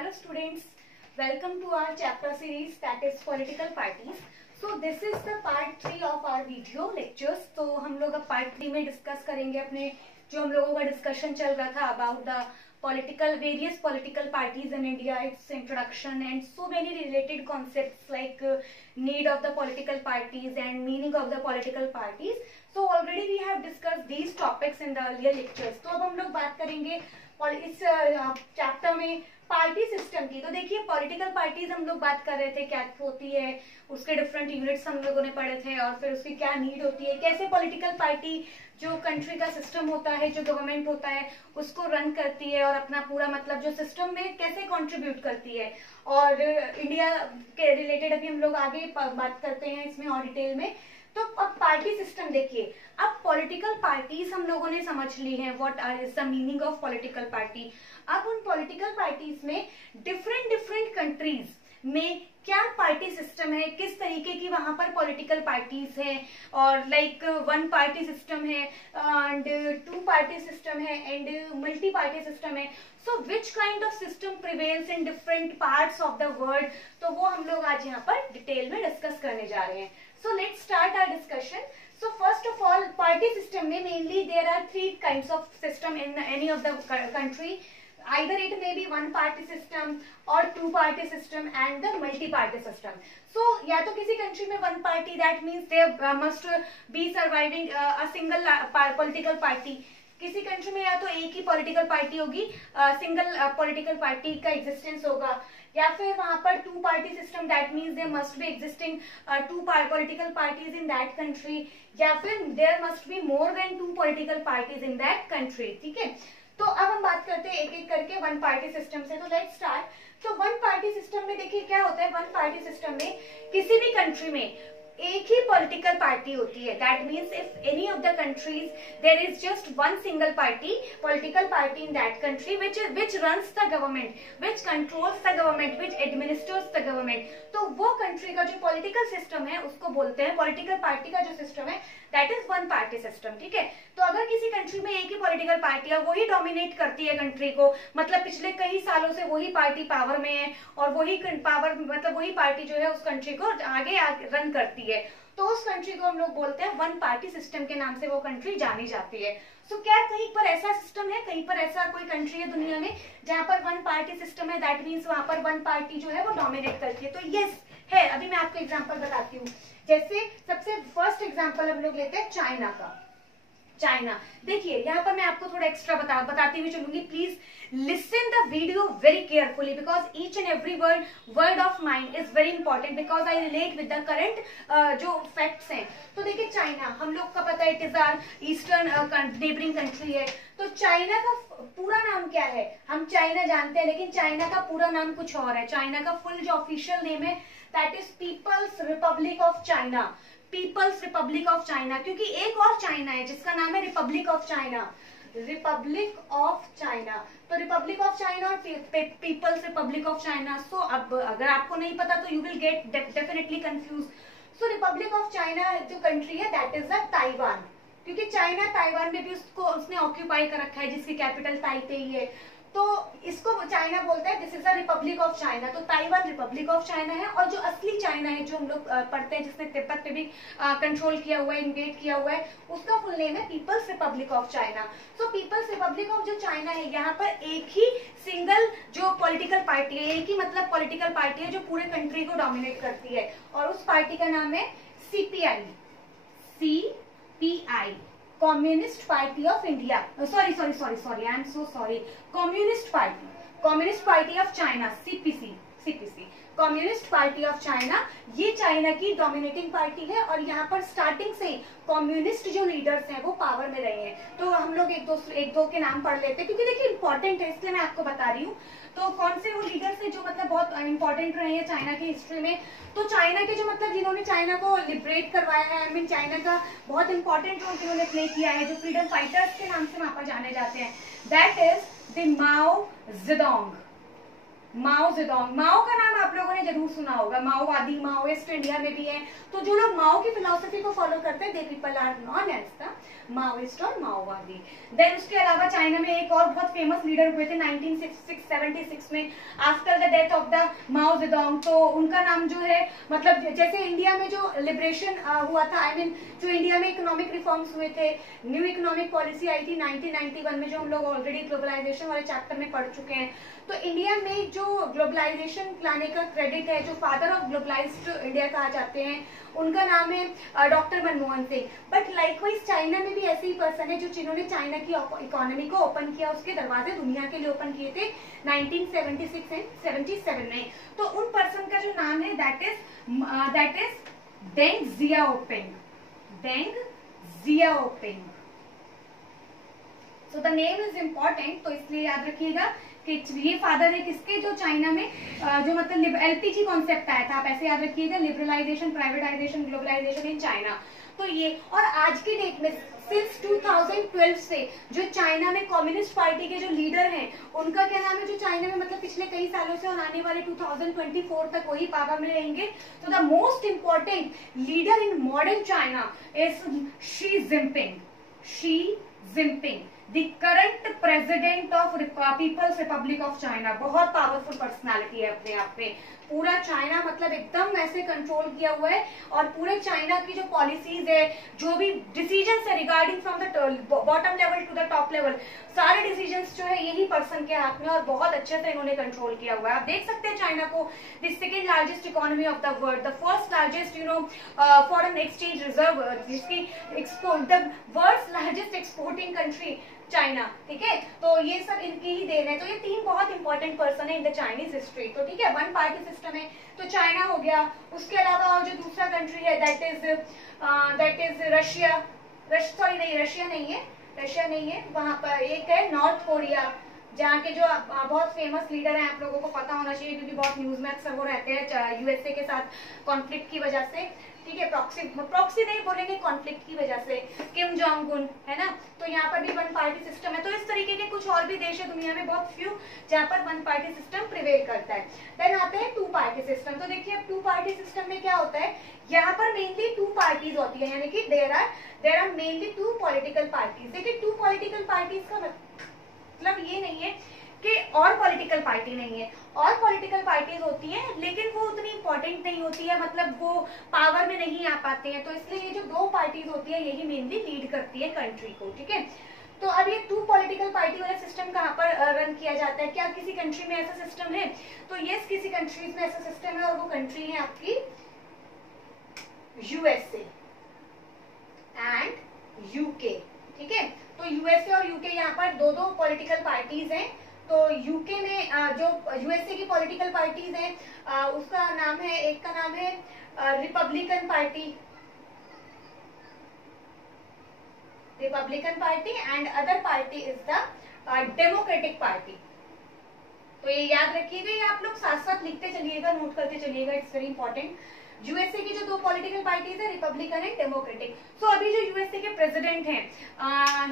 Hello students, welcome to our chapter series that is political parties. So this is the part 3 of our video lectures. तो हम लोग अब part 3 में discuss करेंगे अपने जो हम लोगों का डिस्कशन चल रहा था about the various political parties in India, its introduction and so many related concepts like need of the political parties and meaning of the political parties. So already we have discussed these topics in the earlier lectures. तो अब हम लोग बात करेंगे इस chapter में party system की। तो देखिए पॉलिटिकल पार्टीज हम लोग बात कर रहे थे क्या होती है, उसके डिफरेंट यूनिट्स हम लोगों ने पढ़े थे और फिर उसकी क्या नीड होती है, कैसे पॉलिटिकल पार्टी जो कंट्री का सिस्टम होता है, जो गवर्नमेंट होता है उसको रन करती है और अपना पूरा मतलब जो सिस्टम में कैसे कंट्रीब्यूट करती है। और इंडिया के रिलेटेड अभी हम लोग आगे बात करते हैं इसमें और डिटेल में। तो अब पार्टी सिस्टम देखिए, अब पॉलिटिकल पार्टीज हम लोगों ने समझ ली है what is the meaning of political party. अब उन पॉलिटिकल पार्टीज में डिफरेंट कंट्रीज में क्या पार्टी सिस्टम है, किस तरीके की वहां पर पॉलिटिकल पार्टीज है, और लाइक वन पार्टी सिस्टम है एंड टू पार्टी सिस्टम है एंड मल्टी पार्टी सिस्टम है। So which kind of system prevails in different parts of the world, तो वो हम लोग आज यहाँ पर डिटेल में डिस्कस करने जा रहे हैं। So let's start our discussion. So first of all, party system में mainly there are three kinds of system in any of the country. Either it may be one party system or two party system and the multi party system. So या तो किसी country में one party, that means there must be surviving a single political party. किसी country में या तो एक ही पॉलिटिकल पार्टी होगी, सिंगल पॉलिटिकल पार्टी का एग्जिस्टेंस होगा, या फिर वहां पर two party system, that means there must be existing two political parties in that country, या फिर there must be more than two political parties in that country. ठीक है, तो अब हम बात करते हैं एक एक करके वन पार्टी सिस्टम से। तो लेट्स स्टार्ट। तो वन पार्टी सिस्टम में देखिए क्या होता है, वन पार्टी सिस्टम में किसी भी कंट्री में एक ही पॉलिटिकल पार्टी होती है। That means if any of the countries there is just one single party, political party in that country which runs the government, which controls the government, which administers the government, तो वो country का जो political system है उसको बोलते हैं, political party का जो सिस्टम है that is one party system. ठीक है, तो अगर किसी कंट्री में एक ही पॉलिटिकल पार्टी है, वही डोमिनेट करती है कंट्री को, मतलब पिछले कई सालों से वही पार्टी पावर में है और वही पावर मतलब वही पार्टी जो है उस कंट्री को आगे रन करती है, तो उस कंट्री को हम लोग बोलते हैं वन पार्टी सिस्टम के नाम से वो कंट्री जानी जाती है। सो क्या कहीं पर ऐसा सिस्टम है, कहीं पर ऐसा कोई कंट्री है दुनिया में जहां पर वन पार्टी सिस्टम है, दैट मीन्स वहां पर वन पार्टी जो है वो डोमिनेट करती है? तो यस है। अभी मैं आपको एग्जांपल बताती हूँ। जैसे सबसे फर्स्ट एग्जांपल हम लोग लेते हैं चाइना का। चाइना देखिए, यहाँ पर मैं आपको थोड़ा एक्स्ट्रा बताती हुई चलूंगी। Please listen the video very carefully because each and every word of mind is very important because I relate with the current जो फैक्ट्स हैं। तो देखिए चाइना हम लोग का पता है it is our eastern neighbouring country है। तो चाइना का पूरा नाम क्या है, हम चाइना जानते हैं लेकिन चाइना का पूरा नाम कुछ और है। चाइना का फुल जो ऑफिशियल नेम है that is people's republic of China, people's republic of China, क्योंकि एक और चाइना है जिसका नाम है republic of China, republic of China. तो रिपब्लिक ऑफ चाइना और people's republic of China. So अब अगर आपको नहीं पता तो you will get definitely confuse. So republic of China जो कंट्री है दैट इज द ताइवान, क्योंकि चाइना ताइवान में भी उसने ऑक्यूपाई कर रखा है जिसकी कैपिटल ताइपे ही है, तो इसको चाइना बोलता है this is the Republic of China. तो ताइवान रिपब्लिक ऑफ चाइना है, और जो असली चाइना है जो हम लोग पढ़ते हैं जिसने तिब्बत पे भी कंट्रोल किया हुआ है, इन्वेड किया हुआ है, उसका फुल नेम है people's republic of China. So people's republic of जो चाइना है, यहाँ पर एक ही सिंगल जो पॉलिटिकल पार्टी है, एक ही मतलब पॉलिटिकल पार्टी है जो पूरे कंट्री को डोमिनेट करती है, और उस पार्टी का नाम है CPI, CPI, communist Party of India. Sorry I am so sorry, communist Party of China, CPC, communist Party of China. ये चाइना की डोमिनेटिंग पार्टी है और यहाँ पर स्टार्टिंग से कम्युनिस्ट जो लीडर्स हैं वो पावर में रहे हैं। तो हम लोग एक दो के नाम पढ़ लेते हैं क्योंकि देखिए इंपॉर्टेंट है, इसलिए मैं आपको बता रही हूँ। तो कौन से वो लीडर्स हैं जो मतलब बहुत इंपॉर्टेंट रहे हैं चाइना की हिस्ट्री में। तो चाइना के जो मतलब जिन्होंने चाइना को लिबरेट करवाया है, आई मीन चाइना का बहुत इंपॉर्टेंट रोल जिन्होंने प्ले किया है, जो फ्रीडम फाइटर्स के नाम से वहां पर जाने जाते हैं, that is the Mao Zedong. Mao Zedong, Mao का नाम आप लोगों ने जरूर सुना होगा, माओवादी, माओइस्ट इंडिया में भी है। तो जो लोग माओ की फिलोसफी को फॉलो करते हैं, they people are known as the Maoist और माओवादी। देन उसके अलावा चाइना में एक और बहुत फेमस लीडर हुए थे 1976 में, after the death of the Mao Zedong. तो उनका नाम जो है, मतलब जैसे इंडिया में जो लिबरेशन हुआ था, आई मीन जो इंडिया में इकोनॉमिक रिफॉर्म्स हुए थे, न्यू इकोनॉमिक पॉलिसी आई थी 1991 में, जो हम लोग ऑलरेडी ग्लोबलाइजेशन वाले चैप्टर में पढ़ चुके हैं। तो इंडिया में जो ग्लोबलाइजेशन लाने का क्रेडिट है, जो फादर ऑफ ग्लोबलाइज्ड इंडिया कहा जाते हैं, उनका नाम है doctor Manmohan Singh. But likewise China में भी ऐसे ही पर्सन है जो जिन्होंने चाइना की इकोनॉमी को ओपन किया, उसके दरवाजे दुनिया के लिए ओपन किए थे 1976 एंड 77 में। तो उन पर्सन का जो नाम है that is Deng Xiaoping, Deng Xiaoping. So the name is important, तो इसलिए याद रखिएगा कि ये फादर है किसके, जो चाइना में जो मतलब एलपीजी कॉन्सेप्ट आया था, आप ऐसे याद रखिएगा, liberalisation, privatisation, globalisation in China. तो ये, और आज की डेट में सिंस 2012 से जो चाइना में कम्युनिस्ट पार्टी के जो लीडर हैं, उनका क्या नाम है, जो चाइना में मतलब पिछले कई सालों से और आने वाले 2024 तक वही पावर में रहेंगे। तो the most important leader in modern China is Xi Jinping, Xi Jinping, the current president of people's republic of China. बहुत पावरफुल पर्सनालिटी है अपने आप में। पूरा चाइना मतलब एकदम ऐसे कंट्रोल किया हुआ है, और पूरे चाइना की जो पॉलिसीज है, जो भी डिसीजंस है regarding from the bottom level to the top level, सारे डिसीजंस जो है यही पर्सन के हाथ में, और बहुत अच्छे से इन्होंने कंट्रोल किया हुआ है। आप देख सकते हैं चाइना को the second largest economy of the world, the first largest foreign exchange reserve, जिसकी export, the world's largest exporting country China. ठीक है, तो ये सब इनकी ही देन है। तो ये तीन बहुत इंपॉर्टेंट पर्सन है इन द चाइनीज हिस्ट्री। तो ठीक है, वन पार्टी सिस्टम है तो चाइना हो गया। उसके अलावा और जो दूसरा कंट्री है दैट इज रशिया, सॉरी नहीं, रशिया नहीं है, वहां पर एक है नॉर्थ कोरिया, जहाँ के जो बहुत फेमस लीडर हैं, आप लोगों को पता होना चाहिए क्योंकि बहुत न्यूज में अक्सर वो रहते हैं यूएसए के साथ कॉन्फ्लिक्ट की वजह से। ठीक है, प्रॉक्सी नहीं बोलेंगे, कॉन्फ्लिक्ट की वजह से, किम जोंग उन, है ना। तो यहाँ पर भी वन पार्टी सिस्टम है। तो इस तरीके के कुछ और भी देश है दुनिया में, बहुत फ्यू, जहाँ पर वन पार्टी सिस्टम प्रिवेल करता है। देन आते हैं टू पार्टी सिस्टम। तो देखिए अब टू पार्टी सिस्टम में क्या होता है, यहाँ पर मेनली टू पार्टीज होती है, यानी कि there are mainly two political parties. देखिए टू पॉलिटिकल पार्टीज का मतलब ये नहीं है कि और पॉलिटिकल पार्टी नहीं है, और पॉलिटिकल पार्टीज होती हैं लेकिन वो उतनी इंपॉर्टेंट नहीं होती है, मतलब वो पावर में नहीं आ पाते हैं। तो इसलिए ये जो दो पार्टीज होती है यही मेनली लीड करती है कंट्री को। ठीक है, तो अब ये टू पॉलिटिकल पार्टी वाला सिस्टम कहाँ पर रन किया जाता है, क्या किसी कंट्री में ऐसा सिस्टम है? तो यस, किसी कंट्रीज में ऐसा सिस्टम है, और वो कंट्री है आपकी यूएसए एंड यूके। ठीक है, तो यूएसए और यूके यहाँ पर दो दो पॉलिटिकल पार्टीज हैं। तो यूके में जो यूएसए की पॉलिटिकल पार्टीज हैं उसका नाम है, एक का नाम है Republican party, and other party is the democratic party. तो ये याद रखिएगा, ये आप लोग साथ साथ लिखते चलिएगा, नोट करते चलिएगा, इट्स वेरी इंपॉर्टेंट। यूएसए की जो दो पॉलिटिकल पार्टीज है, रिपब्लिकन एंड डेमोक्रेटिक। सो अभी जो यूएसए के प्रेसिडेंट हैं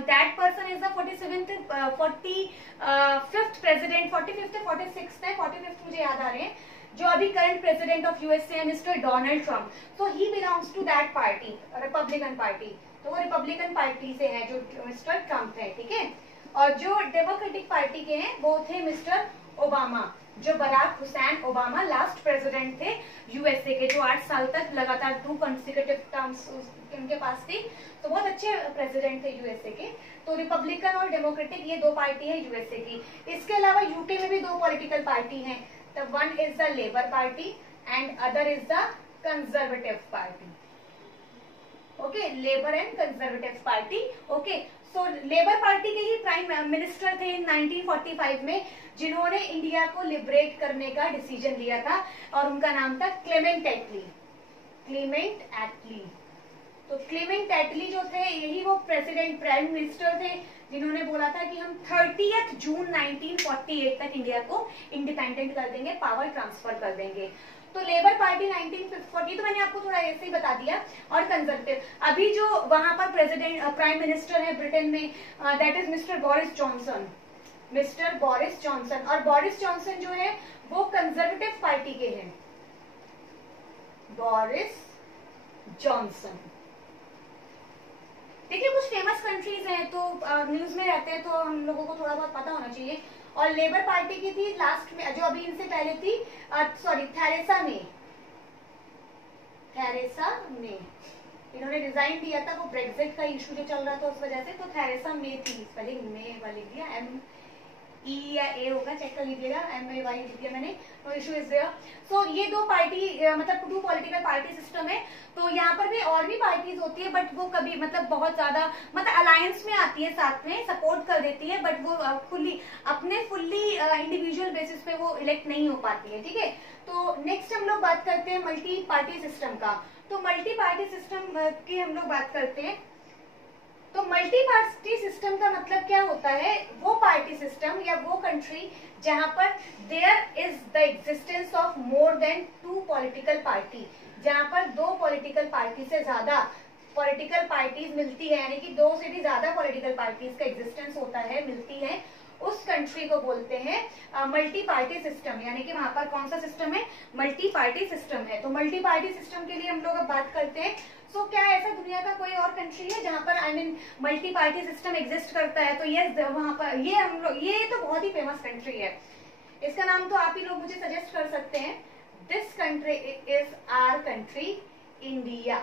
that person is the 45th president, 45th है, 45th मुझे याद आ रहे हैं, जो अभी करंट प्रेसिडेंट ऑफ यूएसए है Mister Donald Trump. So he belongs to that party, Republican Party. तो वो रिपब्लिकन पार्टी से है जो मिस्टर ट्रम्प है। ठीक है, और जो डेमोक्रेटिक पार्टी के हैं वो थे मिस्टर ओबामा, जो Barack Hussein Obama last president थे यूएसए के, जो 8 साल तक लगातार 2 कंसेक्यूटिव टर्म्स उनके पास थी। तो बहुत अच्छे प्रेसिडेंट थे यूएसए के। तो रिपब्लिकन और डेमोक्रेटिक ये दो पार्टी है यूएसए की। इसके अलावा यूके में भी दो पॉलिटिकल पार्टी हैं, the one is the labour party and other is the conservative party. Okay, labour and conservative party. Okay, so labour party के ही प्राइम मिनिस्टर थे 1945 में, जिन्होंने इंडिया को लिबरेट करने का डिसीजन लिया था, और उनका नाम था क्लेमेंट एटली। तो क्लेमेंट एटली जो थे यही वो प्रेसिडेंट, प्राइम मिनिस्टर थे जिन्होंने बोला था कि हम 30 जून 1948 तक इंडिया को इंडिपेंडेंट कर देंगे, पावर ट्रांसफर कर देंगे। तो लेबर पार्टी 1940, तो मैंने आपको थोड़ा ऐसे ही बता दिया। और कंजर्वेटिव, अभी जो वहां पर प्रेसिडेंट प्राइम मिनिस्टर है ब्रिटेन में, that is mister Boris Johnson. Mister Boris Johnson. और बोरिस जॉनसन जो है वो कंजर्वेटिव पार्टी के हैं, बोरिस जॉनसन। देखिए कुछ फेमस कंट्रीज हैं तो न्यूज में रहते हैं तो हम लोगों को थोड़ा बहुत पता होना चाहिए। और लेबर पार्टी की थी लास्ट में, जो अभी इनसे पहले थी, sorry Theresa May, Theresa May. इन्होंने रिजाइन दिया था, वो ब्रेक्जिट का इशू जो चल रहा था उस वजह से, तो थेरेसा मे थी। स्पेलिंग मे वाले दिया, एम ई या ए होगा, चेक कर लीजिएगा, एम ए वाई लिख दिया मैंने, नो इशू इज देयर। सो ये दो पार्टी मतलब टू पॉलिटिकल पार्टी सिस्टम है। तो यहाँ पर भी और भी पार्टीज होती है बट वो कभी मतलब बहुत ज्यादा मतलब अलायंस में आती है, साथ में सपोर्ट कर देती है, बट वो फुल्ली इंडिविजुअल बेसिस पे वो इलेक्ट नहीं हो पाती है, ठीक है। तो नेक्स्ट हम लोग बात करते हैं मल्टी पार्टी सिस्टम का। तो मल्टी पार्टी सिस्टम की हम लोग बात करते हैं। तो मल्टी पार्टी सिस्टम का मतलब क्या होता है, वो पार्टी सिस्टम या वो कंट्री जहां पर there is the existence of more than two political party, जहां पर दो पॉलिटिकल पार्टी से ज्यादा पॉलिटिकल पार्टीज मिलती है, यानी कि दो से भी ज्यादा पॉलिटिकल पार्टीज का एग्जिस्टेंस होता है, मिलती है, उस कंट्री को बोलते हैं मल्टी पार्टी सिस्टम। यानी कि वहां पर कौन सा सिस्टम है, मल्टी पार्टी सिस्टम है। तो मल्टी पार्टी सिस्टम के लिए हम लोग अब बात करते हैं। सो क्या ऐसा दुनिया का कोई और कंट्री है जहां पर मल्टी पार्टी सिस्टम एग्जिस्ट करता है? तो यस, वहां पर ये हम लोग, ये तो बहुत ही फेमस कंट्री है, इसका नाम तो आप ही लोग मुझे सजेस्ट कर सकते हैं। This country is our country India,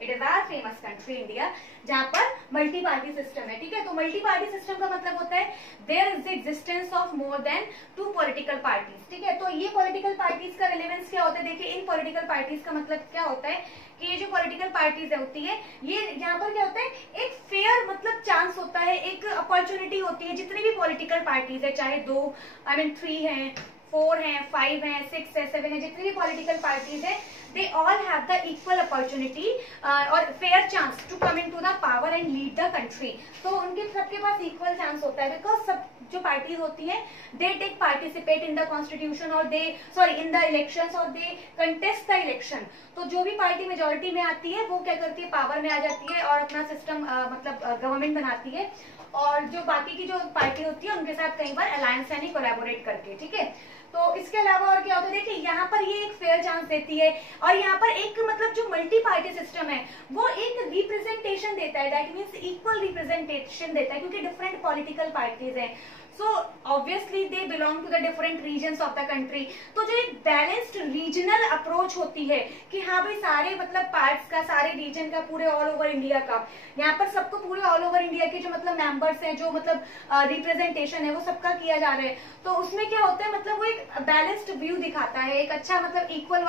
it is our famous country India, जहां पर मल्टी पार्टी सिस्टम है, ठीक है। तो मल्टी पार्टी सिस्टम का मतलब होता है there is the existence of more than two political parties, ठीक है। तो ये पॉलिटिकल पार्टीज का रिलेवेंस क्या होता है, देखिए इन पॉलिटिकल पार्टीज का मतलब क्या होता है कि ये जो पॉलिटिकल पार्टीज होती है, ये यहाँ पर क्या होता है, एक फेयर मतलब चांस होता है, एक अपॉर्चुनिटी होती है। जितनी भी पॉलिटिकल पार्टीज है, चाहे 2 3 हैं, 4 हैं, 5 हैं, 6 है, 7 है, जितनी भी पॉलिटिकल पार्टीज है, they all have the equal opportunity और fair chance to come into the power and lead the country। तो उनके सबके पास इक्वल चांस होता है, बिकॉज सब जो पार्टीज होती हैं they take participate in the constitution और दे इन द इलेक्शंस और दे कंटेस्ट द इलेक्शन। तो जो भी पार्टी मेजोरिटी में आती है वो क्या करती है, पावर में आ जाती है और अपना सिस्टम मतलब गवर्नमेंट बनाती है। और जो बाकी की जो पार्टी होती है उनके साथ कई बार अलायंस यानी कोलैबोरेट करके, ठीक है। तो इसके अलावा और क्या होता है, देखिए यहाँ पर ये एक फेयर चांस देती है और यहाँ पर एक मतलब जो मल्टी पार्टी सिस्टम है वो एक रिप्रेजेंटेशन देता है, दैट मीन्स इक्वल रिप्रेजेंटेशन देता है, क्योंकि डिफरेंट पॉलिटिकल पार्टीज हैं, so obviously they belong to the different regions of the country. तो जो एक बैलेंस्ड रीजनल अप्रोच होती है कि हाँ भाई सारे मतलब पार्ट्स का, सारे रीजन का, पूरे ऑल ओवर इंडिया का, यहाँ पर सबको पूरे ऑल ओवर इंडिया के जो मतलब मेंबर्स हैं, जो मतलब रिप्रेजेंटेशन है वो सबका किया जा रहा है। तो उसमें क्या होता है, मतलब वो एक बैलेंस्ड व्यू दिखाता है, एक अच्छा मतलब इक्वल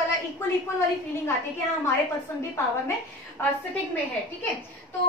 वाली फीलिंग आती है कि हाँ हमारे पर्सन भी पावर में सिटिंग में है, ठीक है। तो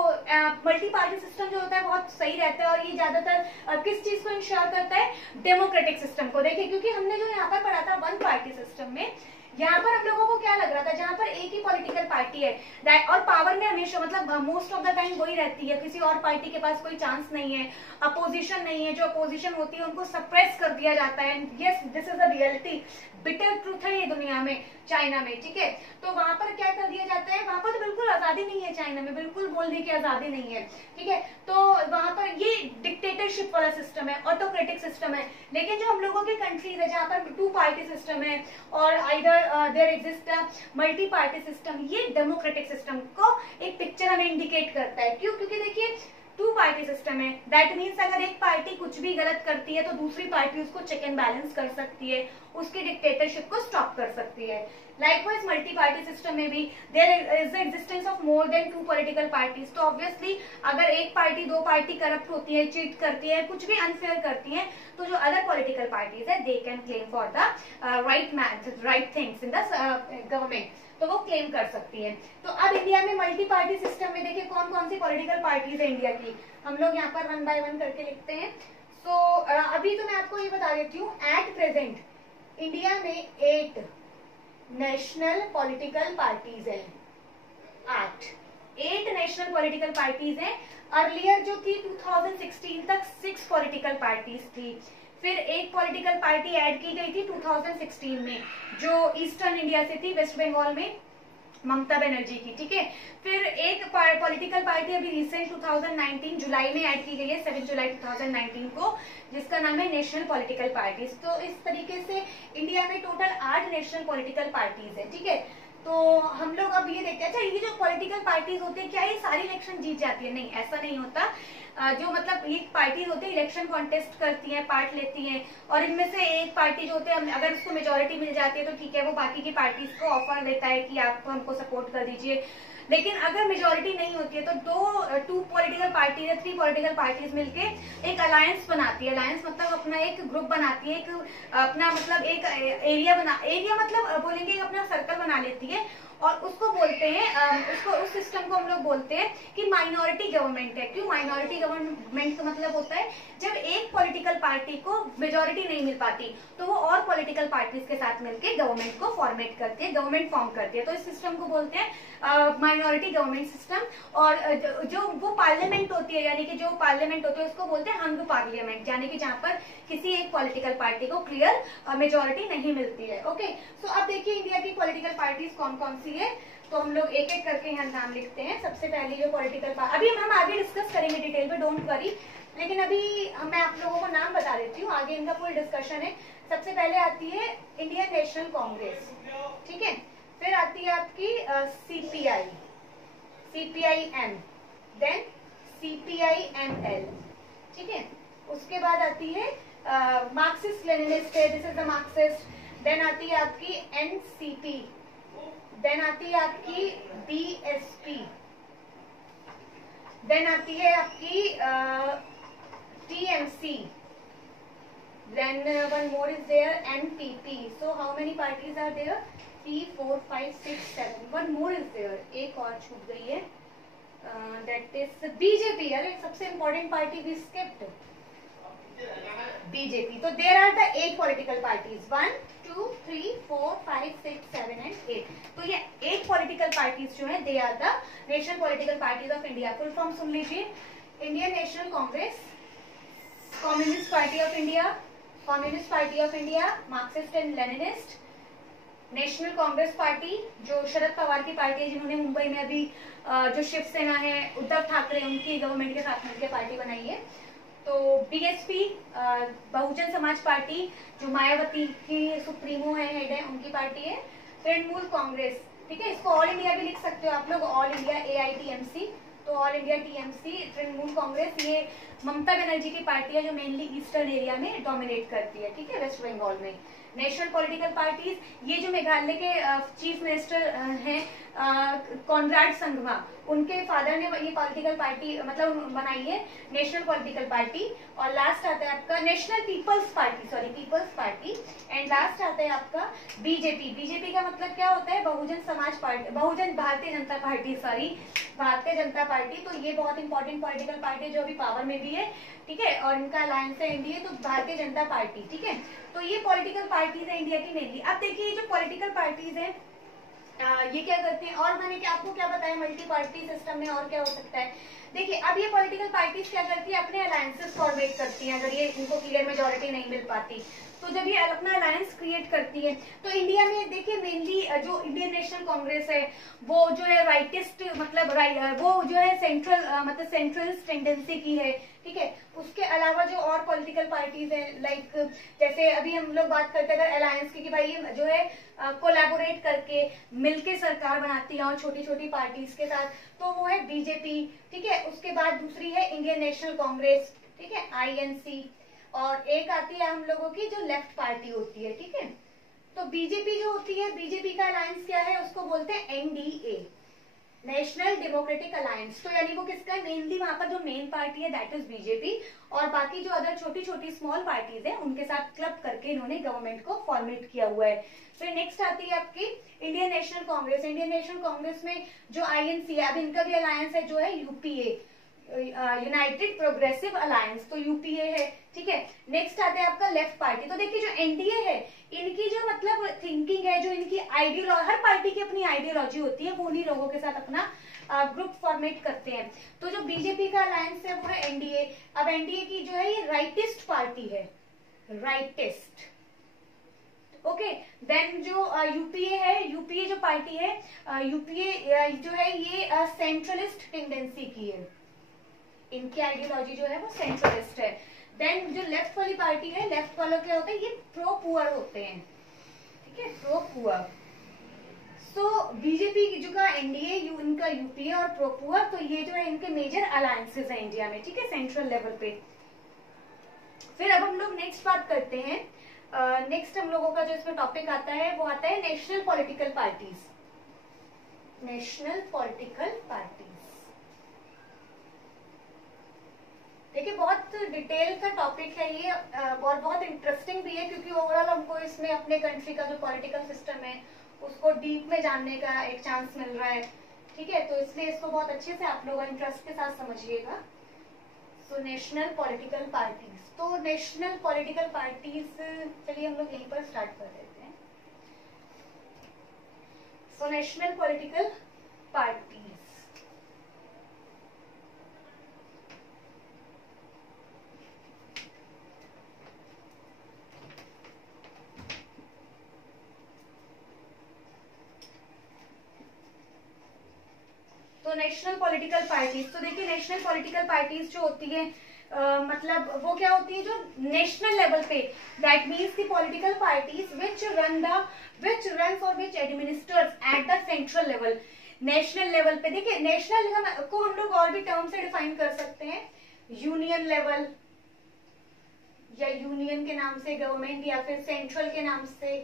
मल्टी पार्टी सिस्टम जो होता है बहुत सही रहता है और ये ज्यादातर किस चीज को इंश्योर करता है, डेमोक्रेटिक सिस्टम को। देखिए क्योंकि हमने जो यहाँ पर पढ़ा था वन पार्टी सिस्टम में, यहाँ पर हम लोगों को क्या लग रहा था, जहाँ पर एक ही पॉलिटिकल पार्टी है और पावर में हमेशा मतलब मोस्ट ऑफ द टाइम वही रहती है, किसी और पार्टी के पास कोई चांस नहीं है, अपोजिशन नहीं है, जो अपोजिशन होती है उनको सप्रेस कर दिया जाता है। Yes, this is the reality, bitter truth है ये दुनिया में, चाइना में, ठीक है। तो वहां पर क्या कर दिया जाता है, वहां पर तो बिल्कुल आजादी नहीं है, चाइना में बिल्कुल बोलने की आजादी नहीं है, ठीक है। तो वहां पर ये डिक्टेटरशिप वाला सिस्टम है, ऑटोक्रेटिक सिस्टम है। लेकिन जो हम लोगों की कंट्रीज है जहाँ पर टू पार्टी सिस्टम है और either there exist a multi party system, ये डेमोक्रेटिक सिस्टम को एक पिक्चर हमें इंडिकेट करता है। क्यों? क्योंकि देखिए टू पार्टी सिस्टम है, दैट मीन्स अगर एक पार्टी कुछ भी गलत करती है तो दूसरी पार्टी उसको चेक एंड बैलेंस कर सकती है, उसकी डिक्टेटरशिप को स्टॉप कर सकती है। लाइकवाइज मल्टी पार्टी सिस्टम में भी there is the existence of more than two political parties. तो ऑब्वियसली अगर एक पार्टी, दो पार्टी करप्ट होती है, चीट करती है, कुछ भी अनफेयर करती है, तो जो अदर पॉलिटिकल पार्टीज है they can claim for the right things in the government, तो वो क्लेम कर सकती है। तो अब इंडिया में मल्टी पार्टी सिस्टम में देखिए कौन कौन सी पॉलिटिकल पार्टीज है इंडिया की, हम लोग यहाँ पर 1 बाय 1 करके लिखते हैं। सो अभी तो मैं आपको ये बता देती हूँ, एट प्रेजेंट इंडिया में 8 नेशनल पॉलिटिकल पार्टीज है, 8 नेशनल पॉलिटिकल पार्टीज है। अर्लियर जो थी 2016 तक 6 पॉलिटिकल पार्टीज थी, फिर एक पॉलिटिकल पार्टी ऐड की गई थी 2016 में जो ईस्टर्न इंडिया से थी, वेस्ट बंगाल में, ममता बनर्जी की, ठीक है। फिर एक पॉलिटिकल पार्टी अभी रिसेंट 2019 जुलाई में ऐड की गई है, 7 जुलाई 2019 को, जिसका नाम है नेशनल पॉलिटिकल पार्टीज। तो इस तरीके से इंडिया में टोटल 8 नेशनल पॉलिटिकल पार्टीज है, ठीक है। तो हम लोग अब ये देखते हैं, अच्छा ये जो पॉलिटिकल पार्टीज होते हैं क्या ये सारी इलेक्शन जीत जाती है? नहीं, ऐसा नहीं होता। जो मतलब ये पार्टीज होती है इलेक्शन कॉन्टेस्ट करती हैं, पार्ट लेती हैं, और इनमें से एक पार्टी जो होते हैं अगर उसको मेजोरिटी मिल जाती है तो ठीक है, वो बाकी की पार्टीज को ऑफर देता है कि आप हमको सपोर्ट कर दीजिए। लेकिन अगर मेजोरिटी नहीं होती है तो टू पॉलिटिकल पार्टीज या 3 पॉलिटिकल पार्टीज मिलके एक अलायंस बनाती है। अलायंस मतलब अपना एक ग्रुप बनाती है, एक अपना मतलब एक एरिया मतलब बोलेंगे अपना सर्कल बना लेती है, और उसको बोलते हैं उस सिस्टम को हम लोग बोलते हैं कि माइनॉरिटी गवर्नमेंट है। क्यों माइनॉरिटी गवर्नमेंट का मतलब होता है जब एक पॉलिटिकल पार्टी को मेजोरिटी नहीं मिल पाती तो वो और पॉलिटिकल पार्टीज के साथ मिलकर गवर्नमेंट को फॉर्मेट करती है, गवर्नमेंट फॉर्म करती है। तो इस सिस्टम को बोलते हैं माइनॉरिटी गवर्नमेंट सिस्टम। और जो वो पार्लियामेंट होती है, यानी कि जो पार्लियामेंट होती है उसको बोलते हैं हंग पार्लियामेंट, यानी कि जहाँ पर किसी एक पॉलिटिकल पार्टी को क्लियर मेजोरिटी नहीं मिलती है। ओके, सो अब देखिए इंडिया की पॉलिटिकल पार्टीज कौन कौन सी है, तो हम लोग एक एक करके यहाँ नाम लिखते हैं। सबसे पहली जो पॉलिटिकल पार्टी, अभी हम आगे डिस्कस करेंगे डिटेल में, डोंट वरी, लेकिन अभी मैं आप लोगों को नाम बता देती हूँ, आगे इनका फुल डिस्कशन है। सबसे पहले आती है इंडियन नेशनल कांग्रेस, ठीक है। फिर आती है आपकी सीपीआई, सीपीआईएम, देन सीपीआईएमएल, ठीक है। उसके बाद आती है मार्क्सिस्ट लेनिनिस्ट है, this is the Marxist. Then आती है आपकी एनसीपी, देन आती है आपकी बीएसपी, देन आती है आपकी TMC, then one more is there NPP. So how many parties are there? 3 4 5 6 7, one more is there, एक और छूट गई है, that is बीजेपी। अरे सबसे इम्पोर्टेंट पार्टी भी स्किप्ड, बीजेपी। तो there are the 8 political parties, 1 2 3 4 5 6 7 and 8। तो ये 8 पॉलिटिकल पार्टीज जो है they are the national political parties of India. Full form सुन लीजिए, Indian National Congress, Communist Party of India, Communist Party of India, Marxist and Leninist, National Congress Party जो शरद पवार की party है, जिन्होंने मुंबई में अभी जो शिवसेना है उद्धव ठाकरे उनकी गवर्नमेंट के साथ मिलकर पार्टी बनाई है। तो बीएसपी बहुजन समाज पार्टी जो मायावती की सुप्रीमो है, हेड है, उनकी पार्टी है। तृणमूल कांग्रेस, ठीक है, इसको ऑल इंडिया भी लिख सकते हो आप लोग, ऑल इंडिया AITMC। तो all India TMC, Trinamool Congress, ये ममता बनर्जी की पार्टी है जो मेनली ईस्टर्न एरिया में डोमिनेट करती है, ठीक है, वेस्ट बंगाल में। नेशनल पॉलिटिकल पार्टीज, ये जो मेघालय के चीफ मिनिस्टर हैं कॉनराड संगमा, उनके फादर ने ये पॉलिटिकल पार्टी मतलब बनाई है, नेशनल पॉलिटिकल पार्टी। और लास्ट आता है आपका national people's party, sorry people's party. And last आता है आपका बीजेपी। बीजेपी का मतलब क्या होता है? बहुजन समाज पार्टी, बहुजन Bharatiya Janata party, sorry Bharatiya Janata party. तो ये बहुत इंपॉर्टेंट पॉलिटिकल पार्टी जो अभी पावर में भी है, ठीक है, और इनका अलायंस है एनडीए, तो भारतीय जनता पार्टी, ठीक है। तो ये पॉलिटिकल पार्टीज है इंडिया की मेनली। अब देखिए ये जो पॉलिटिकल पार्टीज है ये क्या करती हैं, और मैंने आपको क्या बताया मल्टी पार्टी सिस्टम में और क्या हो सकता है। देखिए अब ये पॉलिटिकल पार्टीज क्या करती है, अपने अलायंसेस फॉर्मेट करती हैं अगर ये इनको क्लियर मेजोरिटी नहीं मिल पाती। तो जब ये अपना अलायंस क्रिएट करती है तो इंडिया में देखिए मेनली जो इंडियन नेशनल कांग्रेस है वो जो है राइटिस्ट मतलब वो जो है सेंट्रल मतलब सेंट्रलिस्ट टेंडेंसी की है, ठीक है। उसके अलावा जो और पॉलिटिकल पार्टीज है लाइक जैसे अभी हम लोग बात करते हैं अगर अलायंस की कि भाई जो है कोलैबोरेट करके मिलके सरकार बनाती है और छोटी छोटी पार्टीज के साथ, तो वो है बीजेपी, ठीक है। उसके बाद दूसरी है इंडियन नेशनल कांग्रेस, ठीक है, INC। और एक आती है हम लोगों की जो लेफ्ट पार्टी होती है, ठीक है। तो बीजेपी जो होती है, बीजेपी का अलायंस क्या है, उसको बोलते हैं NDA, नेशनल डेमोक्रेटिक अलायंस। तो यानी वो किसका है, मेनली वहां पर जो मेन पार्टी है दैट इज बीजेपी, और बाकी जो अदर छोटी छोटी स्मॉल पार्टीज है उनके साथ क्लब करके इन्होंने गवर्नमेंट को फॉर्मेट किया हुआ है। फिर नेक्स्ट आती है आपकी Indian National Congress. Indian National Congress में जो INC है, अब इनका भी अलायंस है जो है UPA, यूनाइटेड प्रोग्रेसिव अलायंस, तो UPA है, ठीक है। नेक्स्ट आता है आपका लेफ्ट पार्टी। तो देखिए जो NDA है इनकी जो मतलब थिंकिंग है, जो इनकी आइडियोलॉजी, हर पार्टी की अपनी आइडियोलॉजी होती है, वो उन्हीं लोगों के साथ अपना ग्रुप फॉर्मेट करते हैं। तो जो बीजेपी का अलायंस है वो है NDA। अब NDA की जो है ये राइटिस्ट पार्टी है, राइटिस्ट, ओके। देन जो यूपीए है, यूपीए जो पार्टी है, यूपीए जो है ये सेंट्रलिस्ट टेंडेंसी की है, इनकी आइडियोलॉजी जो है वो सेंट्रलिस्ट है। देन जो लेफ्ट वाली पार्टी है, लेफ्ट वालों क्या होते हैं, ये प्रो पुअर होते हैं, ठीक है, प्रो पुअर। सो बीजेपी की जो का एनडीए, इनका यूपीए और प्रो पुअर, तो ये जो है इनके मेजर अलायंसेस है इंडिया में, ठीक है, सेंट्रल लेवल पे। फिर अब हम लोग नेक्स्ट बात करते हैं। नेक्स्ट हम लोगों का जो इसमें टॉपिक आता है वो आता है national political parties. National political parties देखिए बहुत डिटेल का टॉपिक है ये, और बहुत इंटरेस्टिंग भी है, क्योंकि ओवरऑल हमको इसमें अपने कंट्री का जो पॉलिटिकल सिस्टम है उसको डीप में जानने का एक चांस मिल रहा है, ठीक है, तो इसलिए इसको बहुत अच्छे से आप लोग इंटरेस्ट के साथ समझिएगा। सो नेशनल पॉलिटिकल पार्टीज, तो नेशनल पॉलिटिकल पार्टीज, चलिए हम लोग यहीं पर स्टार्ट कर देते हैं। सो नेशनल पॉलिटिकल पार्टीज, तो नेशनल पॉलिटिकल पार्टीज, तो देखिए नेशनल पॉलिटिकल पार्टीज जो होती है मतलब वो क्या होती है, जो नेशनल लेवल पे, that means the political parties which runs और which administers at the central level. National level पे देखिए, नेशनल को हम लोग और भी टर्म से डिफाइन कर सकते हैं, यूनियन लेवल, या यूनियन के नाम से गवर्नमेंट, या फिर सेंट्रल के नाम से,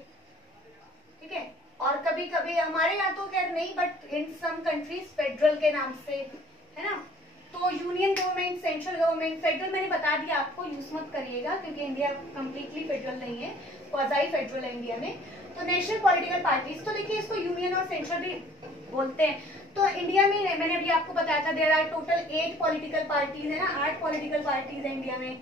ठीक है, और कभी कभी हमारे यहाँ तो खैर नहीं, but in some countries federal के नाम से, है ना। तो union government, central government, federal मैंने बता दिया आपको, यूज मत करिएगा क्योंकि इंडिया कंप्लीटली फेडरल नहीं है, क्वाज़ी फेडरल है इंडिया में। तो नेशनल पॉलिटिकल पार्टीज, तो देखिए इसको यूनियन और सेंट्रल भी बोलते हैं। तो इंडिया में मैंने अभी आपको बताया था there are total 8 political parties है ना, 8 पॉलिटिकल पार्टीज है इंडिया में।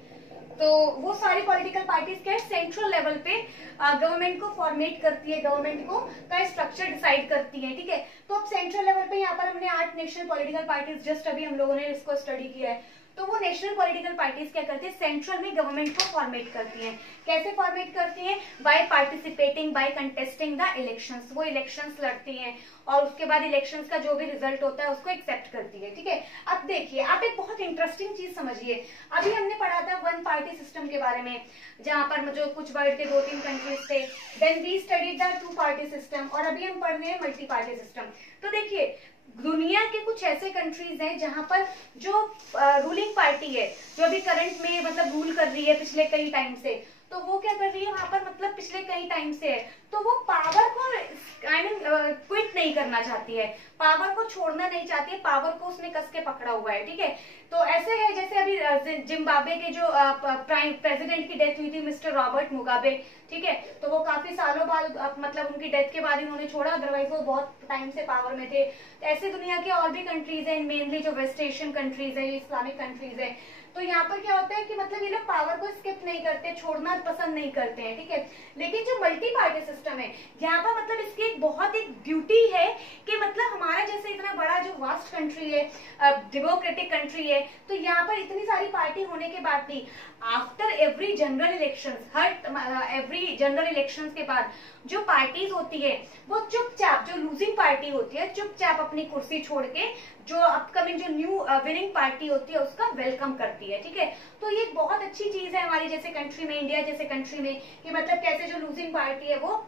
तो वो सारी पॉलिटिकल पार्टीज क्या है, सेंट्रल लेवल पे गवर्नमेंट को फॉर्मेट करती है, गवर्नमेंट को का स्ट्रक्चर डिसाइड करती है, ठीक है। तो अब सेंट्रल लेवल पे यहाँ पर हमने 8 नेशनल पॉलिटिकल पार्टीज जस्ट अभी हम लोगों ने इसको स्टडी किया है। तो वो नेशनल पॉलिटिकल पार्टीज क्या करती है, सेंट्रल में गवर्नमेंट को फॉर्मेट करती हैं। कैसे फॉर्मेट करती हैं, by participating, by contesting the elections, वो इलेक्शंस लड़ती हैं और उसके बाद इलेक्शंस का जो भी रिजल्ट होता है उसको एक्सेप्ट करती है, ठीक है। अब देखिए आप एक बहुत इंटरेस्टिंग चीज समझिए, अभी हमने पढ़ा था वन पार्टी सिस्टम के बारे में, जहां पर जो कुछ वर्ल्ड के 2-3 कंट्रीज थे, then we studied the 2 party system, और अभी हम पढ़ रहे हैं मल्टी पार्टी सिस्टम। तो देखिए दुनिया के कुछ ऐसे कंट्रीज हैं जहां पर जो रूलिंग पार्टी है, जो अभी करंट में मतलब रूल कर रही है पिछले कई टाइम से, तो वो क्या कर रही है वहां पर, मतलब पिछले कई टाइम से है, तो वो पावर को क्विट नहीं करना चाहती है, पावर को छोड़ना नहीं चाहती है, पावर को उसने कस के पकड़ा हुआ है, ठीक है। तो ऐसे है जैसे अभी जिम्बाब्वे के जो प्राइम प्रेसिडेंट की डेथ हुई थी, मिस्टर रॉबर्ट मुगाबे, ठीक है, तो वो काफी सालों बाद मतलब उनकी डेथ के बाद उन्होंने छोड़ा, अदरवाइज वो बहुत टाइम से पावर में थे। ऐसे दुनिया के और भी कंट्रीज हैं, मेनली जो वेस्ट एशियन कंट्रीज है, इस्लामिक कंट्रीज है, तो यहाँ पर क्या होता है कि मतलब ये लोग पावर को स्किप नहीं करते, छोड़ना पसंद नहीं करते हैं, ठीक है। लेकिन जो मल्टी पार्टी सिस्टम है, यहाँ पर मतलब इसकी एक बहुत एक ब्यूटी है कि मतलब हमारा जैसे इतना बड़ा जो वास्ट कंट्री है, डेमोक्रेटिक कंट्री है, तो यहाँ पर इतनी सारी पार्टी होने के बाद भी after every general election, every general election के बाद जो पार्टीज होती है वो चुपचाप, जो लूजिंग पार्टी होती है चुपचाप अपनी कुर्सी छोड़ के जो अपकमिंग जो न्यू विनिंग पार्टी होती है उसका वेलकम करती है, ठीक है। तो ये बहुत अच्छी चीज है हमारी जैसे कंट्री में, इंडिया जैसे कंट्री में, कि मतलब कैसे जो लूजिंग पार्टी है वो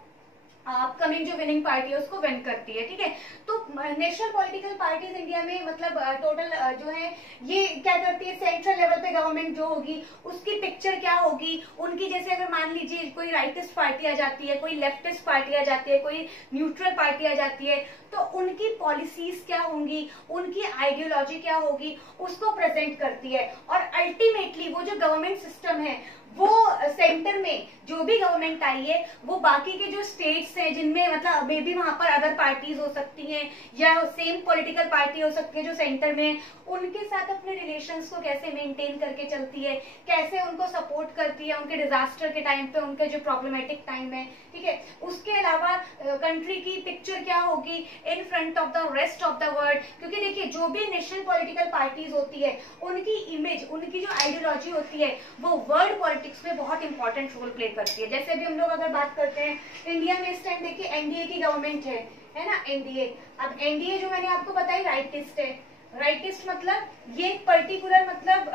अपकमिंग जो विनिंग पार्टी है उसको विन करती है, ठीक है। तो नेशनल पॉलिटिकल पार्टीज इंडिया में मतलब टोटल जो है ये क्या करती है, सेंट्रल लेवल पे गवर्नमेंट जो होगी उसकी पिक्चर क्या होगी, उनकी जैसे अगर मान लीजिए कोई राइटिस्ट पार्टी आ जाती है, कोई लेफ्टिस्ट पार्टी आ जाती है, कोई न्यूट्रल पार्टी आ जाती है, तो उनकी पॉलिसीज क्या होंगी, उनकी आइडियोलॉजी क्या होगी, उसको प्रेजेंट करती है। और अल्टीमेटली वो जो गवर्नमेंट सिस्टम है वो सेंटर में जो भी गवर्नमेंट आई है वो बाकी के जो स्टेट्स हैं जिनमें मतलब मे बी वहां पर अदर पार्टीज हो सकती हैं या सेम पॉलिटिकल पार्टी हो सकती है जो सेंटर में, उनके साथ अपने रिलेशंस को कैसे मेंटेन करके चलती है, कैसे उनको सपोर्ट करती है उनके डिजास्टर के टाइम पे, उनके जो प्रॉब्लमेटिक टाइम है, ठीक है। उसके अलावा कंट्री की पिक्चर क्या होगी in front of the rest of the world, क्योंकि देखिए जो भी नेशनल पॉलिटिकल पार्टीज होती है उनकी इमेज, उनकी जो आइडियोलॉजी होती है वो वर्ल्ड पॉलिटिक्स में बहुत इंपॉर्टेंट रोल प्ले करती है। जैसे अभी हम लोग अगर बात करते हैं इंडिया में इस टाइम देखिए एनडीए की गवर्नमेंट है ना, एनडीए। अब एनडीए जो मैंने आपको बताई राइटिस्ट है। राइटिस्ट मतलब ये पर्टिकुलर मतलब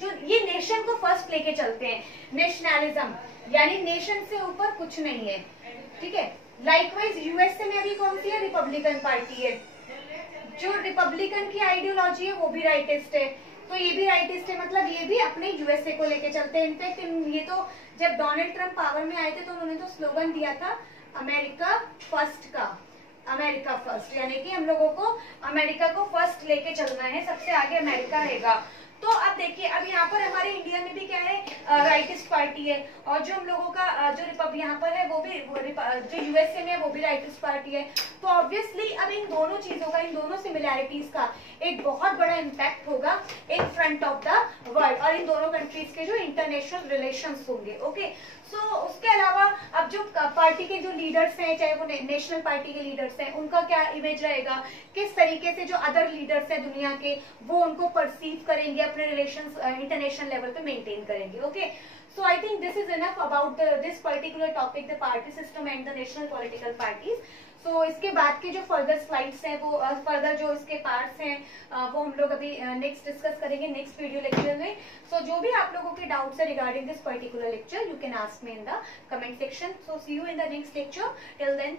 जो ये नेशन को फर्स्ट लेके चलते हैं, नेशनलिज्म, यानी नेशन से ऊपर कुछ नहीं है, ठीक है। लाइकवाइज यूएसए में अभी कौन सी है, रिपब्लिकन पार्टी है। जो रिपब्लिकन की आइडियोलॉजी है वो भी राइटिस्ट है, तो ये भी राइटिस्ट है, मतलब ये भी अपने यूएसए को लेके चलते हैं। इनफैक्ट ये तो जब डोनाल्ड ट्रंप पावर में आए थे तो उन्होंने तो स्लोगन दिया था अमेरिका फर्स्ट का, अमेरिका फर्स्ट, यानी कि हम लोगों को अमेरिका को फर्स्ट लेके चलना है, सबसे आगे अमेरिका रहेगा। तो अब देखिए अब यहाँ पर हमारे इंडिया में भी क्या है, राइटिस्ट पार्टी है, और जो हम लोगों का जो रिपब्लिक यहाँ पर है वो भी जो यूएसए में है वो भी राइटिस्ट पार्टी है। तो ऑब्वियसली अब इन दोनों चीजों का, इन दोनों सिमिलैरिटीज का एक बहुत बड़ा इम्पैक्ट होगा in front of the world, और इन दोनों कंट्रीज के जो इंटरनेशनल रिलेशंस होंगे। ओके, सो उसके अलावा अब जो पार्टी के जो लीडर्स हैं, चाहे वो नेशनल पार्टी के लीडर्स हैं, उनका क्या इमेज रहेगा, किस तरीके से जो अदर लीडर्स हैं दुनिया के वो उनको परसीव करेंगे, अपने रिलेशंस इंटरनेशनल लेवल पे मेंटेन करेंगे। Okay, so I think this is enough about this particular topic, the party system and the national political parties. So इसके बाद के जो फर्दर स्लाइड्स हैं वो फर्दर जो इसके पार्ट्स हैं वो हम लोग अभी नेक्स्ट डिस्कस करेंगे नेक्स्ट वीडियो लेक्चर में। सो जो भी आप लोगों के डाउट्स है regarding this particular lecture, you can ask me in the comment section. So see you in the next lecture, till then.